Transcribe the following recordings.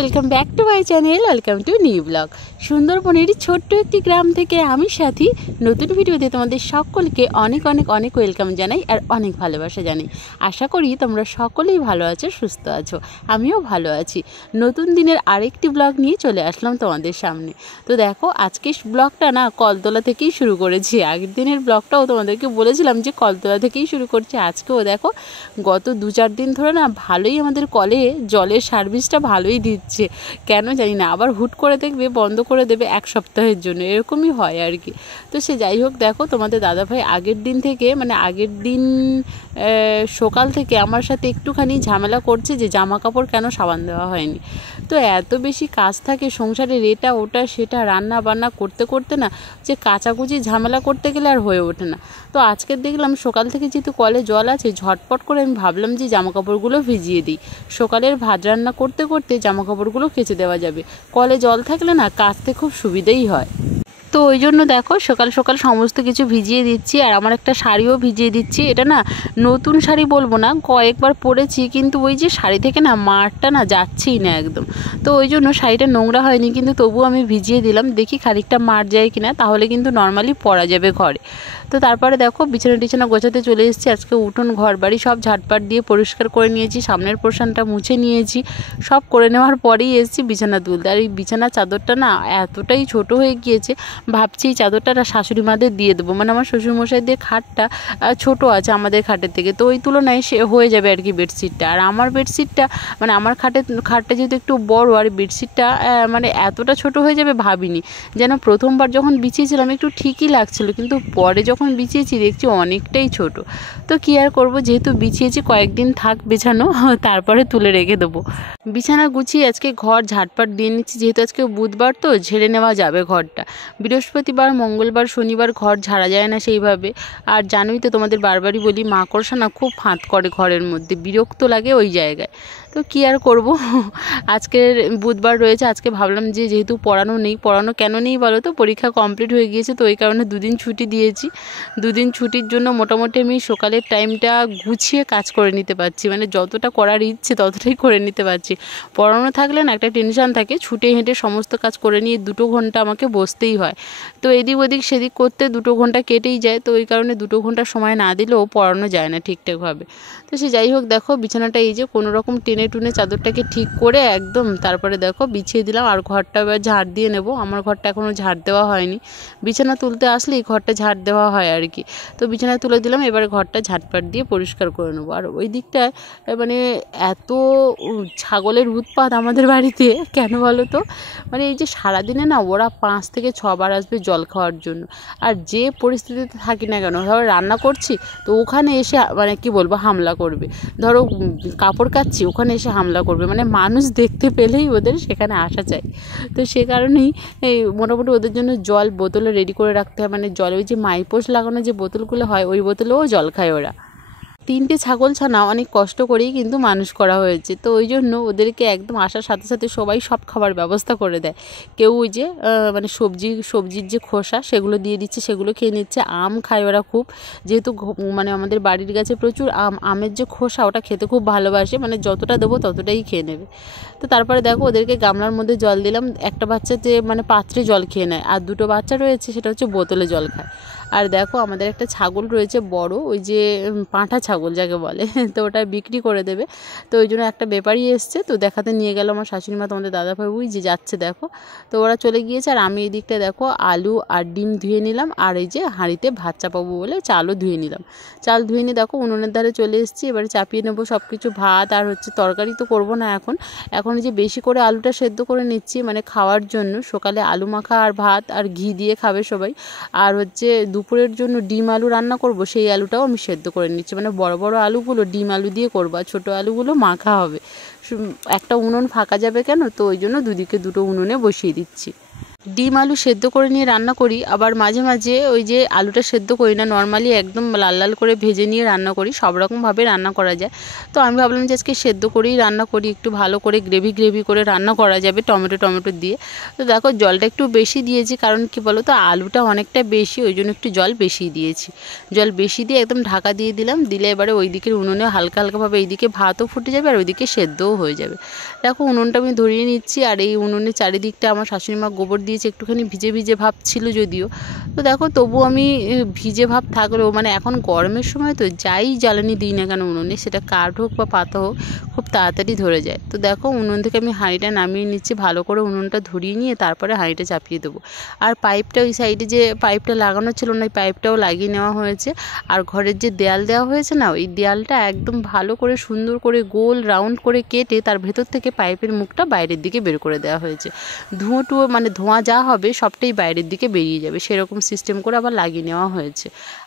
Welcome back to my channel, welcome to new blog. সুন্দরবনের ছোট্ট একটি গ্রাম থেকে আমি সাথী নতুন ভিডিওতে তোমাদের সকলকে অনেক অনেক অনেক ওয়েলকাম জানাই আর অনেক ভালোবাসা জানাই। আশা করি তোমরা সকলেই ভালো আছো, সুস্থ আছো, আমিও ভালো আছি। নতুন দিনের আরেকটি ব্লগ নিয়ে চলে আসলাম তোমাদের সামনে। তো দেখো, আজকে ব্লগটা না কলতলা থেকেই শুরু করেছি। আগের দিনের ব্লগটাও তোমাদেরকে বলেছিলাম যে কলতলা থেকেই শুরু করছি। আজকেও দেখো, গত 2-4 দিন ধরে না ভালোই আমাদের কলে জলের সার্ভিসটা ভালোই দিচ্ছে, কেন জানি না। আবার হুট করে দেখবে বন্ধ করে দেবে 1 সপ্তাহের জন্য, এরকমই হয় আর কি। তো সে যাই হোক, দেখো তোমাদের দাদাভাই আগের দিন থেকে আগের দিন সকাল থেকে আমার সাথে একটুখানি ঝামেলা করছে যে জামা কাপড় কেন সাবান দেওয়া হয়নি। তো এত বেশি কাজ থাকে সংসারের, এটা ওটা সেটা রান্না বান্না করতে করতে না যে কাচাকুচি ঝামেলা করতে গেলে আর হয়ে ওঠে না। তো আজকে দেখলাম সকাল থেকে যেহেতু কলে জল আছে, ঝটপট করে আমি ভাবলাম যে জামা কাপড়গুলো ভিজিয়ে দিই। সকালের ভাত রান্না করতে করতে জামা কাপড়গুলো কেচে দেওয়া যাবে। কলে জল থাকলে না কাচতে খুব সুবিধেই হয়। তো ওই জন্য দেখো সকাল সকাল সমস্ত কিছু ভিজিয়ে দিচ্ছি। আর আমার একটা শাড়িও ভিজিয়ে দিচ্ছি। এটা না নতুন শাড়ি বলবো না, কয়েকবার পরেছি, কিন্তু ওই যে শাড়ি থেকে না মারটা না যাচ্ছেই না একদম। তো ওই জন্য শাড়িটা নোংরা হয়নি, কিন্তু তবুও আমি ভিজিয়ে দিলাম, দেখি খানিকটা মার যায় কিনা, তাহলে কিন্তু নর্মালি পরা যাবে ঘরে। তো তারপরে দেখো বিছানা গোছাতে চলে এসেছি। আজকে উঠোন ঘর বাড়ি সব ঝাটপাট দিয়ে পরিষ্কার করে নিয়েছি, সামনের পোর্শনটা মুছে নিয়েছি। সব করে নেওয়ার পরেই এসেছি বিছানা তুলতে। আর এই বিছানার চাদরটা না এতটাই ছোট হয়ে গিয়েছে, ভাবছি এই চাদরটা শাশুড়ি মাদের দিয়ে দেবো। আমার শ্বশুরমশাই দিয়ে খাটটা ছোট আছে আমাদের খাটের থেকে, তো ওই তুলনায় সে হয়ে যাবে আর কি বেডশিটটা। আর আমার বেডশিটটা আমার খাটটা যেহেতু একটু বড়, আর বেডশিটটা এতটা ছোট হয়ে যাবে ভাবিনি। যেন প্রথমবার যখন বিছিয়েছিলাম একটু ঠিকই লাগছিল, কিন্তু পরে যখন বিছিয়েছি দেখছি অনেকটাই ছোট। তো কী আর করবো, যেহেতু বিছিয়েছি কয়েকদিন থাক বিছানো, তারপরে তুলে রেখে দেবো। বিছানা গুছিয়ে আজকে ঘর ঝাটপাট দিয়ে নিচ্ছি, যেহেতু আজকে বুধবার তো ঝেড়ে নেওয়া যাবে ঘরটা। বৃহস্পতিবার, মঙ্গলবার, শনিবার ঘর ঝাড়া যায় না সেইভাবে। আর জানোই তো তোমাদের বারবারই বলি, মাকড়সা না খুব ফাঁদ করে ঘরের মধ্যে, বিরক্ত লাগে ওই জায়গায়। তো কী আর করবো, আজকের বুধবার রয়েছে। আজকে ভাবলাম যে যেহেতু পড়ানো নেই, পড়ানো কেন নেই বলো তো, পরীক্ষা কমপ্লিট হয়ে গিয়েছে, তো ওই কারণে 2 দিন ছুটি দিয়েছি। 2 দিন ছুটির জন্য মোটামুটি আমি সকালের টাইমটা গুছিয়ে কাজ করে নিতে পারছি, যতটা করার ইচ্ছে ততটাই করে নিতে পারছি। পড়ানো থাকলে না একটা টেনশন থাকে, ছুটে হেঁটে সমস্ত কাজ করে নিয়ে 2 ঘন্টা আমাকে বসতেই হয়। তো এদিক ওদিক সেদিক করতে 2 ঘন্টা কেটেই যায়। তো ওই কারণে 2 ঘন্টা সময় না দিলেও পড়ানো যায় না ঠিকঠাকভাবে। তো সে যাই হোক, দেখো বিছানাটা এই যে কোনো রকম টেনে টুনে চাদরটাকে ঠিক করে একদম তারপরে দেখো বিছিয়ে দিলাম। আর ঘরটা এবার ঝাড় দিয়ে নেব। আমার ঘরটা এখনও ঝাড় দেওয়া হয়নি, বিছানা তুলতে আসলেই ঘরটা ঝাড় দেওয়া হয় আর কি। তো বিছানা তুলে দিলাম, এবার ঘরটা ঝাটপাট দিয়ে পরিষ্কার করে নেবো। আর ওই দিকটায় এত ছাগলের উৎপাত আমাদের বাড়িতে, কেন বলো তো, এই যে সারাদিনে না ওরা 5 থেকে 6 বার আসবে জল খাওয়ার জন্য। আর যে পরিস্থিতিতে থাকি না কেন, ধরো রান্না করছি তো ওখানে এসে কি বলবো হামলা করবে, ধরো কাপড় কাচ্ছি ওখানে এসে হামলা করবে, মানুষ দেখতে পেলেই ওদের সেখানে আসা চাই। তো সে কারণেই এই মোটামুটি ওদের জন্য জল বোতলে রেডি করে রাখতে হয়। জল ওই যে মাইপোষ লাগানো যে বোতলগুলো হয়, ওই বোতলেও জল খায় ওরা। 3টে ছাগল ছানা অনেক কষ্ট করেই কিন্তু মানুষ করা হয়েছে। তো ওই জন্য ওদেরকে একদম আসার সাথে সাথে সবাই সব খাবার ব্যবস্থা করে দেয়। কেউ ওই যে সবজির যে খোসা সেগুলো দিয়ে দিচ্ছে, সেগুলো খেয়ে নিচ্ছে। আম খায় ওরা খুব, যেহেতু আমাদের বাড়ির গাছে প্রচুর আমের যে খোসা ওটা খেতে খুব ভালোবাসে, যতটা দেবো ততটাই খেয়ে নেবে। তো তারপরে দেখো ওদেরকে গামলার মধ্যে জল দিলাম। একটা বাচ্চা যে পাত্রে জল খেয়ে নেয়, আর 2টো বাচ্চা রয়েছে সেটা হচ্ছে বোতলে জল খায়। আর দেখো আমাদের একটা ছাগল রয়েছে বড়, ওই যে পাঁঠা ছাগল যাকে বলে, তো ওটা বিক্রি করে দেবে। তো ওই জন্য একটা ব্যাপারী এসছে, তো দেখাতে নিয়ে গেল আমার শাশুড়ি মা, তোমাদের দাদাভাই ওই যে যাচ্ছে দেখো। তো ওরা চলে গিয়েছে, আর আমি এই দিকটা দেখো আলু আর ডিম ধুয়ে নিলাম, আর এই যে হাঁড়িতে ভাত চাপাবো বলে চালও ধুয়ে নিলাম। চাল ধুয়ে নিয়ে দেখো উনুনের ধারে চলে এসেছি। এবারে চাপিয়ে নেবো সব কিছু, ভাত আর তরকারি তো করবো না এখন যে বেশি করে আলুটা সেদ্ধ করে নিচ্ছি খাওয়ার জন্য। সকালে আলু মাখা আর ভাত আর ঘি দিয়ে খাবে সবাই। আর দুপুরের জন্য ডিম আলু রান্না করব, সেই আলুটাও আমি সেদ্ধ করে নিচ্ছি। বড় বড় আলুগুলো ডিম আলু দিয়ে করবো, আর ছোটো আলুগুলো মাখা হবে। একটা উনুন ফাঁকা যাবে কেন, তো ওই জন্য দুদিকে 2টো উনুনে বসিয়ে দিচ্ছি। ডিম আলু সেদ্ধ করে নিয়ে রান্না করি, আবার মাঝে মাঝে ওই যে আলুটা সেদ্ধ করি না, নর্মালি একদম লাল লাল করে ভেজে নিয়ে রান্না করি। সব রকমভাবে রান্না করা যায়। তো আমি ভাবলাম যে আজকে সেদ্ধ করেই রান্না করি, একটু ভালো করে গ্রেভি করে রান্না করা যাবে টমেটো দিয়ে। তো দেখো জলটা একটু বেশি দিয়েছি, কারণ কি বলো তো আলুটা অনেকটা বেশি, ওই জন্য একটু জল বেশি দিয়েছি। জল বেশি দিয়ে একদম ঢাকা দিয়ে দিলাম। দিলে এবারে ওই দিকের উনুনে হালকাভাবে এইদিকে ভাতও ফুটে যাবে আর ওইদিকে সেদ্ধও হয়ে যাবে। দেখো উনুনটা আমি ধরিয়ে নিচ্ছি, আর এই উনুনের চারিদিকটা আমার শাশুড়ি মা গোবর দিয়েছে, একটুখানি ভিজে ভাব ছিল যদিও। তো দেখো তবু আমি ভিজে ভাব থাকলেও মানে এখন গরমের সময় তো যাই জ্বালানি দিই না কেন উনুনে, সেটা কাঠ হোক বা পাতা হোক, খুব তাড়াতাড়ি ধরে যায়। তো দেখো উনুন থেকে আমি হাঁড়িটা নামিয়ে নিচ্ছি, ভালো করে উনুনটা ধরিয়ে নিয়ে তারপরে হাঁড়িটা চাপিয়ে দেবো। আর পাইপটা ওই সাইডে যে পাইপটা লাগানো ছিল না, ওই পাইপটাও লাগিয়ে নেওয়া হয়েছে। আর ঘরের যে দেয়াল দেওয়া হয়েছে না, ওই দেয়ালটা একদম ভালো করে সুন্দর করে গোল রাউন্ড করে কেটে তার ভেতর থেকে পাইপের মুখটা বাইরের দিকে বের করে দেওয়া হয়েছে। ধোঁয়া যা হবে সবটাই বাইরের দিকে বেরিয়ে যাবে, সেরকম সিস্টেম করে আবার লাগিয়ে নেওয়া হয়েছে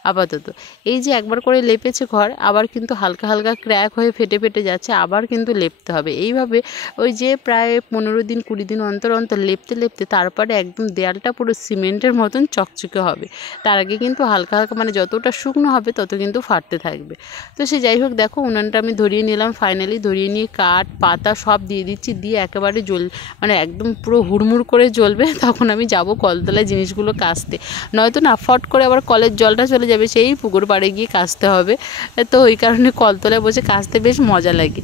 আপাতত। এই যে একবার করে লেপেছে ঘর, আবার কিন্তু হালকা ক্র্যাক হয়ে ফেটে যাচ্ছে, আবার কিন্তু লেপতে হবে। এইভাবে ওই যে প্রায় 15-20 দিন অন্তর লেপতে তারপরে একদম দেয়ালটা পুরো সিমেন্টের মতন চকচকে হবে। তার আগে কিন্তু হালকা মানে যতটা শুকনো হবে তত কিন্তু ফাটতে থাকবে। তো সে যাই হোক, দেখো উনানটা আমি ধরিয়ে নিলাম, ফাইনালি ধরিয়ে নিয়ে কাঠ পাতা সব দিয়ে দিচ্ছি, দিয়ে একেবারে মানে একদম পুরো হুড়মুড় করে জ্বলবে। তখন আমি যাব কলতলায় জিনিসগুলো কাচতে, নয়তো না ফট করে আবার কলের জলটা চলে যাবে, সেই পুকুর পাড়ে গিয়ে কাচতে হবে। তো ওই কারণে কলতলায় বসে কাচতে বেশ মজা লাগে।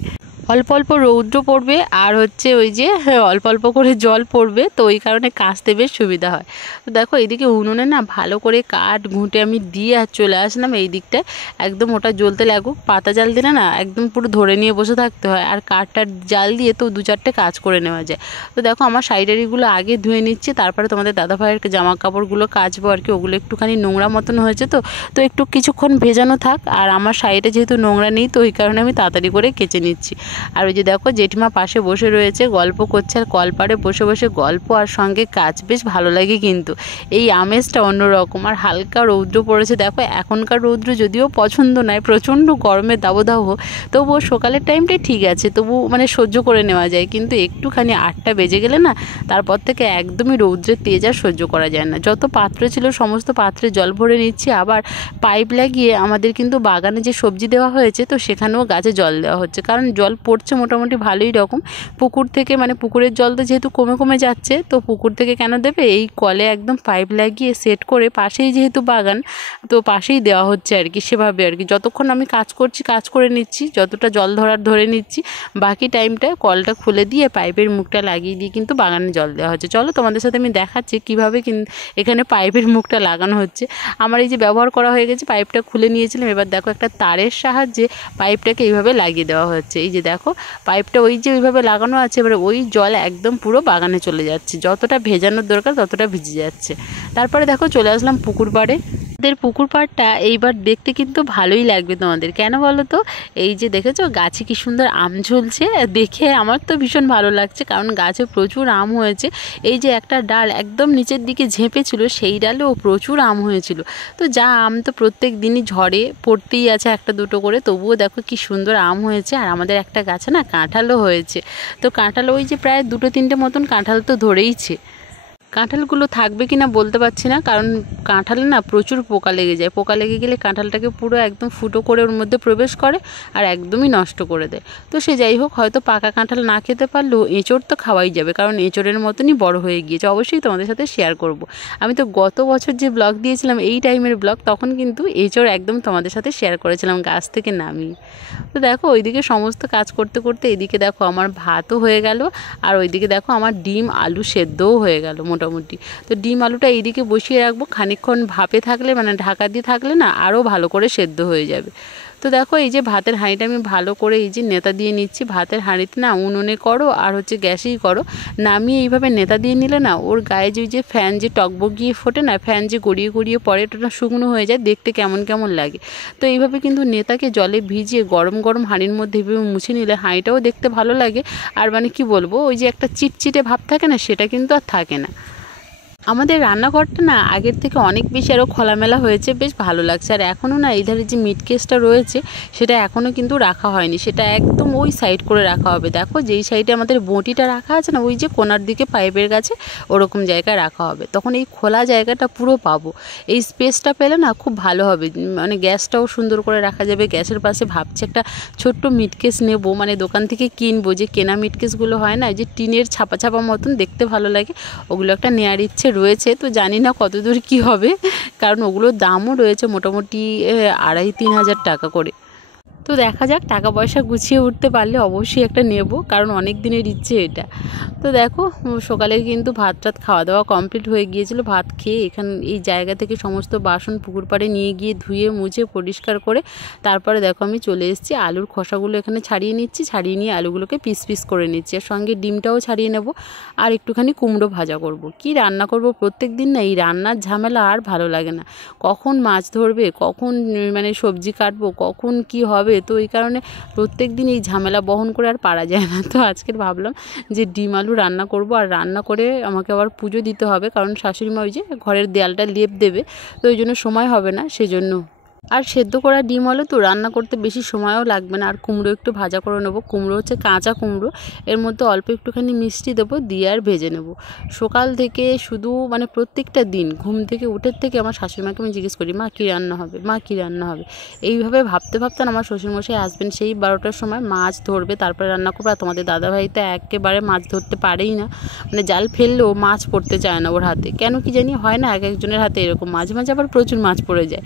অল্প রৌদ্র পড়বে আর হচ্ছে ওই যে অল্প করে জল পড়বে, তো ওই কারণে কাচতে বেশ সুবিধা হয়। তো দেখো এইদিকে উনুনে না ভালো করে কাঠ ঘুঁটে আমি দিয়ে আর চলে আসলাম এই দিকটায়, একদম ওটা জ্বলতে লাগুক। পাতা জাল দিলে না একদম পুরো ধরে নিয়ে বসে থাকতে হয়, আর কাঠটার জাল দিয়ে তো 2-4টে কাজ করে নেওয়া যায়। তো দেখো আমার সাইডারিগুলো আগে ধুয়ে নিচ্ছি, তারপরে তোমাদের দাদাভাইয়ের জামা কাপড়গুলো কাচবো আর কি। ওগুলো একটুখানি নোংরা মতন হয়েছে, তো একটু কিছুক্ষণ ভেজানো থাক। আর আমার সাইডে যেহেতু নোংরা নেই, তো ওই কারণে আমি তাড়াতাড়ি করে কেচে নিচ্ছি। আর ওই যে দেখো জেঠিমা পাশে বসে রয়েছে, গল্প করছে, আর কলপাড়ে বসে গল্প আর সঙ্গে কাজ বেশ ভালো লাগে। কিন্তু এই আমেজটা অন্যরকম। আর হালকা রৌদ্র পড়েছে, দেখো এখনকার রৌদ্র যদিও পছন্দ নয়, প্রচণ্ড গরমের দাবদাহ, তবুও সকালের টাইমটাই ঠিক আছে, তবু মানে সহ্য করে নেওয়া যায়। কিন্তু একটুখানি 8টা বেজে গেলে না, তারপর থেকে একদমই রৌদ্রের তেজ আর সহ্য করা যায় না। যত পাত্র ছিল সমস্ত পাত্রে জল ভরে নিচ্ছি, আবার পাইপ লাগিয়ে আমাদের কিন্তু বাগানে যে সবজি দেওয়া হয়েছে, তো সেখানেও গাছে জল দেওয়া হচ্ছে, কারণ জল পড়ছে মোটামুটি ভালোই রকম। পুকুর থেকে মানে পুকুরের জল তো যেহেতু কমে যাচ্ছে, তো পুকুর থেকে কেন দেবে, এই কলে একদম পাইপ লাগিয়ে সেট করে পাশেই যেহেতু বাগান, তো পাশেই দেওয়া হচ্ছে আর কি। সেভাবে আর কি যতক্ষণ আমি কাজ করে নিচ্ছি, যতটা জল ধরে নিচ্ছি, বাকি টাইমটা কলটা খুলে দিয়ে পাইপের মুখটা লাগিয়ে দিয়ে কিন্তু বাগানে জল দেওয়া হচ্ছে। চলো তোমাদের সাথে আমি দেখাচ্ছি কীভাবে এখানে পাইপের মুখটা লাগানো হচ্ছে। আমার এই যে ব্যবহার করা হয়ে গেছে, পাইপটা খুলে নিয়েছিলাম, এবার দেখো একটা তারের সাহায্যে পাইপটাকে এইভাবে লাগিয়ে দেওয়া হচ্ছে। এই যে দেখো পাইপটা ওই যে ওইভাবে লাগানো আছে, এবারে ওই জল একদম পুরো বাগানে চলে যাচ্ছে, যতটা ভেজানোর দরকার ততটা ভিজে যাচ্ছে। তারপরে দেখো চলে আসলাম পুকুর পাড়ে। পুকুর পাড়টা এইবার দেখতে কিন্তু ভালোই লাগবে তোমাদের, কেন বলো তো? এই যে দেখেছো গাছে কি সুন্দর আম ঝুলছে, দেখে আমার তো ভীষণ ভালো লাগছে, কারণ গাছে প্রচুর আম হয়েছে। এই যে একটা ডাল একদম নিচের দিকে ঝেঁপে ছিল, সেই ডালেও প্রচুর আম হয়েছিল। তো যা আম তো প্রত্যেক দিনই ঝড়ে পড়তেই আছে 1-2 করে, তবুও দেখো কি সুন্দর আম হয়েছে। আর আমাদের একটা গাছে না কাঁঠালও হয়েছে, তো কাঁঠাল ওই যে প্রায় 2-3টে মতন কাঁঠাল তো ধরেইছে। কাঁঠালগুলো থাকবে কি না বলতে পারছি না, কারণ কাঁঠালে না প্রচুর পোকা লেগে যায়। পোকা লেগে গেলে কাঁঠালটাকে পুরো একদম ফুটো করে ওর মধ্যে প্রবেশ করে আর একদমই নষ্ট করে দেয়। তো সে যাই হোক, হয়তো পাকা কাঁঠাল না খেতে পারলেও এঁচড় তো খাওয়াই যাবে, কারণ এঁচড়ের মতনই বড় হয়ে গিয়েছে। অবশ্যই তোমাদের সাথে শেয়ার করব। আমি তো গত বছর যে ব্লগ দিয়েছিলাম এই টাইমের ব্লগ, তখন কিন্তু এঁচড় একদম তোমাদের সাথে শেয়ার করেছিলাম গাছ থেকে নামিয়ে। তো দেখো ওইদিকে সমস্ত কাজ করতে এদিকে দেখো আমার ভাতও হয়ে গেল, আর ওইদিকে দেখো আমার ডিম আলু সেদ্ধও হয়ে গেল মোটামুটি। তো ডিম আলুটা এইদিকে বসিয়ে রাখবো, খানিকক্ষণ ভাপে থাকলে মানে ঢাকা দিয়ে থাকলে না আরও ভালো করে সেদ্ধ হয়ে যাবে। তো দেখো এই যে ভাতের হাঁড়িটা আমি ভালো করে এই যে নেতা দিয়ে নিচ্ছি। ভাতের হাঁড়িতে না উনুনে করো আর হচ্ছে গ্যাসেই করো, নামিয়ে এইভাবে নেতা দিয়ে নিলে না ওর গায়ে যে ফ্যান যে টকবগিয়ে ফোটে না, ফ্যান যে গড়িয়ে পড়ে, ওটা শুকনো হয়ে যায়, দেখতে কেমন লাগে। তো এইভাবে কিন্তু নেতাকে জলে ভিজিয়ে গরম হাঁড়ির মধ্যে এইভাবে মুছে নিলে হাঁড়িটাও দেখতে ভালো লাগে, আর মানে কি বলবো, ওই যে একটা চিটচিটে ভাব থাকে না, সেটা কিন্তু আর থাকে না। আমাদের রান্নাঘরটা না আগের থেকে অনেক বেশি আরও খোলামেলা হয়েছে, বেশ ভালো লাগছে। আর এখনও না এই ধারে যে মিট কেসটা রয়েছে সেটা এখনও কিন্তু রাখা হয়নি, সেটা একদম ওই সাইড করে রাখা হবে। দেখো যেই সাইডে আমাদের বঁটিটা রাখা আছে না, ওই যে কোনার দিকে পাইপের কাছে ওরকম জায়গায় রাখা হবে, তখন এই খোলা জায়গাটা পুরো পাবো। এই স্পেসটা পেলে না খুব ভালো হবে, মানে গ্যাসটাও সুন্দর করে রাখা যাবে। গ্যাসের পাশে ভাবছি একটা ছোট্ট মিট কেস নেবো, মানে দোকান থেকে কিনবো, যে কেনা মিট কেসগুলো হয় না, যে টিনের ছাপা ছাপা মতন দেখতে ভালো লাগে, ওগুলো একটা নেওয়ার ইচ্ছে রয়েছে। তো জানি না কতদূর কি হবে, কারণ ওগুলোর দামও রয়েছে মোটামুটি 2,500-3 হাজার টাকা করে। তো দেখা যাক, টাকা পয়সা গুছিয়ে উঠতে পারলে অবশ্যই একটা নেব, কারণ অনেক দিনের ইচ্ছে এটা। তো দেখো সকালে কিন্তু ভাত টাত খাওয়া দাওয়া কমপ্লিট হয়ে গিয়েছিল। ভাত খেয়ে এই জায়গা থেকে সমস্ত বাসন পুকুর পাড়ে নিয়ে গিয়ে ধুয়ে মুছে পরিষ্কার করে তারপরে দেখো আমি চলে এসেছি আলুর খোসাগুলো এখানে ছাড়িয়ে নিচ্ছি, ছাড়িয়ে নিয়ে আলুগুলোকে পিস পিস করে নিচ্ছি, আর সঙ্গে ডিমটাও ছাড়িয়ে নেব, আর একটুখানি কুমড়ো ভাজা করব। কি রান্না করব প্রত্যেক দিন না, এই রান্নার ঝামেলা আর ভালো লাগে না। কখন মাছ ধরবে, কখন মানে সবজি কাটবো, কখন কি হবে, তো এই কারণে প্রত্যেক দিন এই ঝামেলা বহন করে আর পারা যায় না। তো আজকের ভাবলাম যে ডিম আলু রান্না করব, আর রান্না করে আমাকে আবার পুজো দিতে হবে, কারণ শাশুড়ি মা ওই যে ঘরের দেয়ালটা লেপ দেবে, তো ওই জন্য সময় হবে না সেজন্য। আর সেদ্ধ করা ডিম হলে তো রান্না করতে বেশি সময়ও লাগবে না। আর কুমড়ো একটু ভাজা করে নেবো, কুমড়ো হচ্ছে কাঁচা কুমড়ো, এর মধ্যে অল্প একটুখানি মিষ্টি দেবো, দিয়ে আর ভেজে নেব। সকাল থেকে শুধু মানে প্রত্যেকটা দিন ঘুম থেকে উঠের থেকে আমার শাশুড়িমাকে আমি জিজ্ঞেস করি, মা কী রান্না হবে, মা কী রান্না হবে। এইভাবে ভাবতে ভাবতে আমার শ্বশুরমশাই আসবেন সেই 12টার সময়, মাছ ধরবে তারপরে রান্না করবে। আর তোমাদের দাদাভাই তো একেবারে মাছ ধরতে পারেই না, মানে জাল ফেললেও মাছ পড়তে চায় না ওর হাতে, কেন কি জানি হয় না এক একজনের হাতে এরকম, মাঝে মাঝে আবার প্রচুর মাছ পড়ে যায়।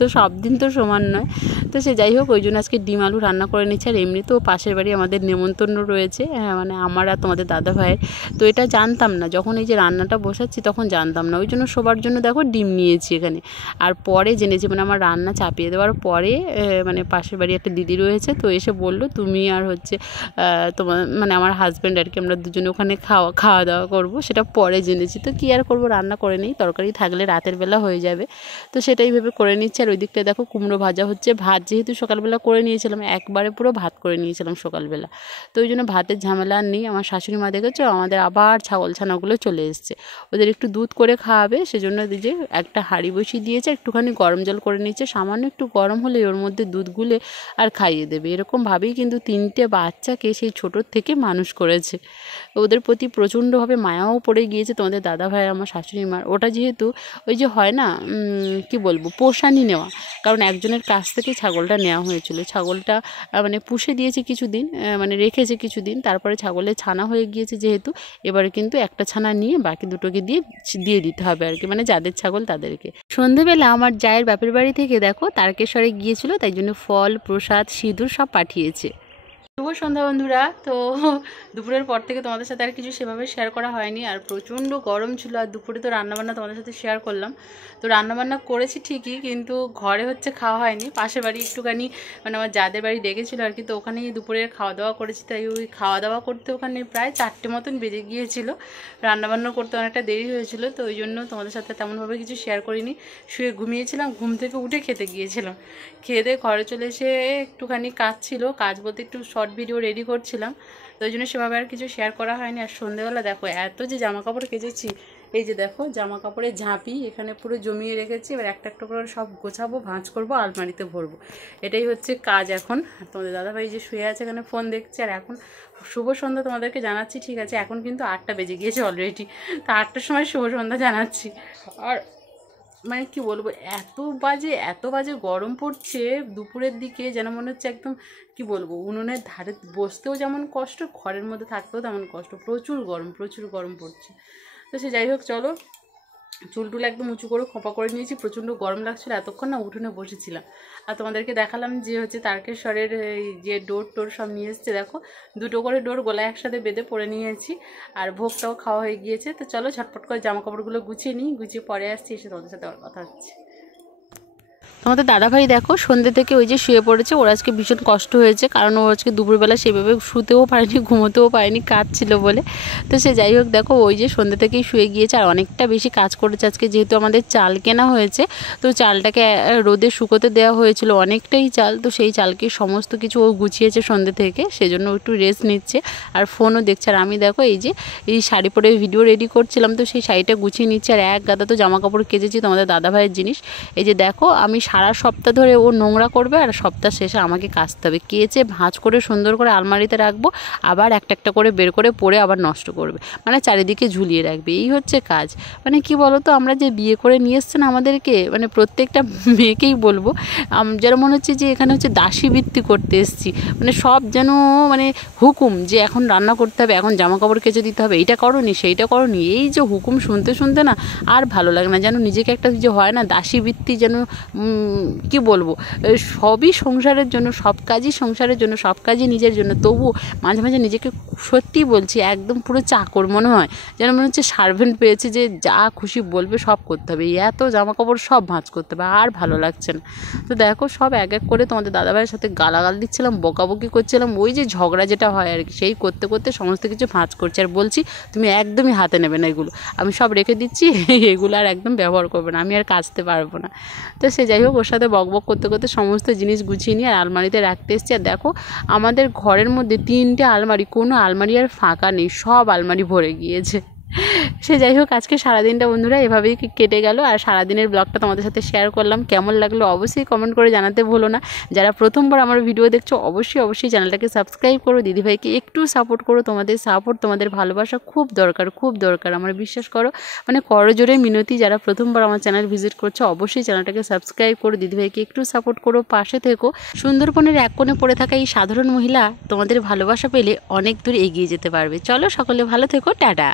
তো সব দিন তো সমান নয়। তো সে যাই হোক, ওই জন্য আজকে ডিম আলু রান্না করে নিচ্ছে। আর এমনিতেও পাশের বাড়ি আমাদের নেমন্তন্ন রয়েছে, মানে আমার আর তোমাদের দাদা ভাইয়ের। তো এটা জানতাম না, যখন এই যে রান্নাটা বসাচ্ছি তখন জানতাম না, ওই জন্য সবার জন্য দেখো ডিম নিয়েছি এখানে। আর পরে জেনেছি, মানে আমার রান্না চাপিয়ে দেওয়ার পরে মানে পাশের বাড়ি একটা দিদি রয়েছে, তো এসে বললো তুমি আর হচ্ছে তোমার মানে আমার হাজব্যান্ড আর কি, আমরা দুজনে ওখানে খাওয়া দাওয়া করবো, সেটা পরে জেনেছি। তো কী আর করবো, রান্না করে নিই, তরকারি থাকলে রাতের বেলা হয়ে যাবে, তো সেটাই ভেবে করে নিচ্ছি। আর ওই দিকটা দেখো কুমড়ো ভাজা হচ্ছে, ভাত যেহেতু সকালবেলা করে নিয়েছিলাম, একবারে পুরো ভাত করে নিয়েছিলাম সকালবেলা, তো ওই জন্য ভাতের ঝামেলা আর নেই। আমার শাশুড়ি মা দেখেছো আমাদের আবার ছাগল ছানাগুলো চলে এসছে, ওদের একটু দুধ করে খাওয়াবে, সেজন্য যে একটা হাঁড়ি বসিয়ে দিয়েছে, একটুখানি গরম জল করে নিচ্ছে, সামান্য একটু গরম হলে ওর মধ্যে দুধ গুলে আর খাইয়ে দেবে। এরকমভাবেই কিন্তু 3টে বাচ্চাকে সেই ছোটোর থেকে মানুষ করেছে। ওদের প্রতি প্রচণ্ডভাবে মায়াও পড়ে গিয়েছে তোমাদের দাদা ভাই আমার শাশুড়ি মার। ওটা যেহেতু ওই যে হয় না কি বলবো, পোষানি নেওয়া, কারণ একজনের কাছ থেকে ছাগলটা নেওয়া হয়েছিল। ছাগলটা মানে পুষে দিয়েছে কিছুদিন, মানে রেখেছে কিছুদিন, তারপরে ছাগলের ছানা হয়ে গিয়েছে যেহেতু, এবারে কিন্তু একটা ছানা নিয়ে বাকি দুটোকে দিয়ে দিতে হবে আর কি, মানে যাদের ছাগল তাদেরকে। সন্ধেবেলা আমার জায়ের বাপের বাড়ি থেকে দেখো তারকেশ্বরে গিয়েছিল, তাই জন্য ফল প্রসাদ সিঁদুর সব পাঠিয়েছে। শুভ সন্ধ্যা বন্ধুরা। তো দুপুরের পর থেকে তোমাদের সাথে আর কিছু সেভাবে শেয়ার করা হয়নি, আর প্রচণ্ড গরম ছিল। আর দুপুরে তো রান্নাবান্না তোমাদের সাথে শেয়ার করলাম, তো রান্নাবান্না করেছি ঠিকই, কিন্তু ঘরে হচ্ছে খাওয়া হয়নি, পাশের বাড়ি একটুখানি মানে আমার যাদের বাড়ি ডেকেছিলো আর কি, তো ওখানেই দুপুরের খাওয়া দাওয়া করেছি। তাই ওই খাওয়া দাওয়া করতে ওখানে প্রায় 4টে মতন বেজে গিয়েছিল, রান্নাবান্না করতে অনেকটা দেরি হয়েছিল, তো ওই জন্য তোমাদের সাথে তেমনভাবে কিছু শেয়ার করিনি। শুয়ে ঘুমিয়েছিলাম, ঘুম থেকে উঠে খেতে গিয়েছিলাম, খেয়ে দিয়ে ঘরে চলে এসে একটুখানি কাজ ছিল, কাজ বলতে একটু শর্ট ভিডিও রেডি করছিলাম, তো ওই জন্য সেভাবে আর কিছু শেয়ার করা হয়নি। আর সন্ধ্যেবেলা দেখো এত যে জামা কাপড় কেচেছি, এই যে দেখো জামা কাপড়ের ঝাঁপি এখানে পুরো জমিয়ে রেখেছি, এবার একটা একটা করে সব গোছাবো, ভাঁজ করবো, আলমারিতে ভরবো, এটাই হচ্ছে কাজ এখন। তোমাদের দাদাভাই যে শুয়ে আছে এখানে ফোন দেখছে। আর এখন শুভ সন্ধ্যা তোমাদেরকে জানাচ্ছি, ঠিক আছে, এখন কিন্তু 8টা বেজে গিয়েছে অলরেডি, তো 8টার সময় শুভ সন্ধ্যা জানাচ্ছি। আর মানে কি বলবো, এত বাজে গরম পড়ছে দুপুরের দিকে, যেন মনে হচ্ছে একদম কি বলবো, উনুনের ধারে বসতেও যেমন কষ্ট, ঘরের মধ্যে থাকতেও তেমন কষ্ট, প্রচুর গরম পড়ছে। তো সে যাই হোক, চলো চুলটুল একদম উঁচু করে খোঁপা করে নিয়েছি, প্রচণ্ড গরম লাগছিল, এতক্ষণ না উঠোনে বসেছিলাম। আর তোমাদেরকে দেখালাম যে হচ্ছে তারকেশ্বরের এই যে ডোর সব নিয়ে এসছে, দেখো 2টো করে ডোর গলায় একসাথে বেঁধে পরে নিয়েছি, আর ভোগটাও খাওয়া হয়ে গিয়েছে। তো চলো ঝটপট করে জামা কাপড়গুলো গুছিয়ে নিই, গুছিয়ে পরে আসছি, এসে তোমাদের সাথে কথা হচ্ছে। তোমাদের দাদাভাই দেখো সন্ধ্যে থেকে ওই যে শুয়ে পড়েছে। ওর আজকে ভীষণ কষ্ট হয়েছে, কারণ ও আজকে দুপুরবেলা সেভাবে শুতেও পারেনি, ঘুমোতেও পারেনি, কাজ ছিল বলে। তো সে যাই হোক দেখো ওই যে সন্ধ্যে থেকেই শুয়ে গিয়েছে, আর অনেকটা বেশি কাজ করেছে আজকে, যেহেতু আমাদের চাল কেনা হয়েছে। তো চালটাকে রোদে শুকোতে দেওয়া হয়েছিল, অনেকটাই চাল। তো সেই চালকে সমস্ত কিছু ও গুছিয়েছে সন্ধ্যে থেকে, সেজন্য একটু রেস্ট নিচ্ছে আর ফোনও দেখছে। আর আমি দেখো এই যে এই শাড়ি পরে ভিডিও রেডি করছিলাম, তো সেই শাড়িটা গুছিয়ে নিচ্ছে। আর এক গাদা তো জামা কাপড় কেচেছি তোমাদের দাদাভাইয়ের জিনিস। এই যে দেখো আমি সারা সপ্তাহ ধরে ও নোংরা করবে, আর সপ্তাহ শেষে আমাকে কাচতে হবে। কেচে ভাঁজ করে সুন্দর করে আলমারিতে রাখবো, আবার একটা একটা করে বের করে পরে আবার নষ্ট করবে, মানে চারিদিকে ঝুলিয়ে রাখবে। এই হচ্ছে কাজ। মানে কি বলো তো, আমরা যে বিয়ে করে নিয়ে এসছেন আমাদেরকে, মানে প্রত্যেকটা মেয়েকেই বলবো, যেন মনে হচ্ছে যে এখানে হচ্ছে দাসী বৃত্তি করতে এসেছি। মানে সব যেন মানে হুকুম, যে এখন রান্না করতে হবে, এখন জামা কাপড় কেচে দিতে হবে, এইটা করনি সেইটা করনি। এই যে হুকুম শুনতে শুনতে না আর ভালো লাগে না, যেন নিজেকে একটা যে হয় না দাসী বৃত্তি, যেন কি বলবো, সবই সংসারের জন্য, সব কাজই সংসারের জন্য, সব কাজই নিজের জন্য। তবু মাঝে মাঝে নিজেকে সত্যি বলছি একদম পুরো চাকর মনে হয়, যেন মনে হচ্ছে সার্ভেন্ট পেয়েছে, যে যা খুশি বলবে সব করতে হবে, এত জামা কাপড় সব ভাঁজ করতে হবে, আর ভালো লাগছে না। তো দেখো সব এক এক করে তোমাদের দাদাভাইয়ের সাথে গালাগাল দিচ্ছিলাম, বকাবকি করছিলাম, ওই যে ঝগড়া যেটা হয় আর কি, সেই করতে করতে সমস্ত কিছু ভাঁজ করছে। আর বলছি তুমি একদমই হাতে নেবে না এগুলো, আমি সব রেখে দিচ্ছি, এগুলো আর একদম ব্যবহার করবে না, আমি আর কাচতে পারবো না। তো সে যাই হোক ওর সাথে বকবক করতে করতে সমস্ত জিনিস গুছিয়ে নিয়ে আর আলমারিতে রাখতে এসেছি। আর দেখো আমাদের ঘরের মধ্যে 3টে আলমারি, কোনো আলমারি আর ফাঁকা নেই, সব আলমারি ভরে গিয়েছে। সে যাই হোক আজকে সারাদিনটা বন্ধুরা এভাবেই কেটে গেল। আর সারাদিনের ব্লগটা তোমাদের সাথে শেয়ার করলাম, কেমন লাগলো অবশ্যই কমেন্ট করে জানাতে ভুলো না। যারা প্রথমবার আমার ভিডিও দেখছো অবশ্যই চ্যানেলটাকে সাবস্ক্রাইব করো, দিদিভাইকে একটু সাপোর্ট করো, তোমাদের সাপোর্ট তোমাদের ভালোবাসা খুব দরকার আমার, বিশ্বাস করো। মানে করজোরে মিনতি, যারা প্রথমবার আমার চ্যানেল ভিজিট করছো অবশ্যই চ্যানেলটাকে সাবস্ক্রাইব করো, দিদিভাইকে একটু সাপোর্ট করো, পাশে থেকো। সুন্দরবনের এক কোণে পড়ে থাকা এই সাধারণ মহিলা তোমাদের ভালোবাসা পেলে অনেক দূর এগিয়ে যেতে পারবে। চলো সকলে ভালো থেকো, টাটা।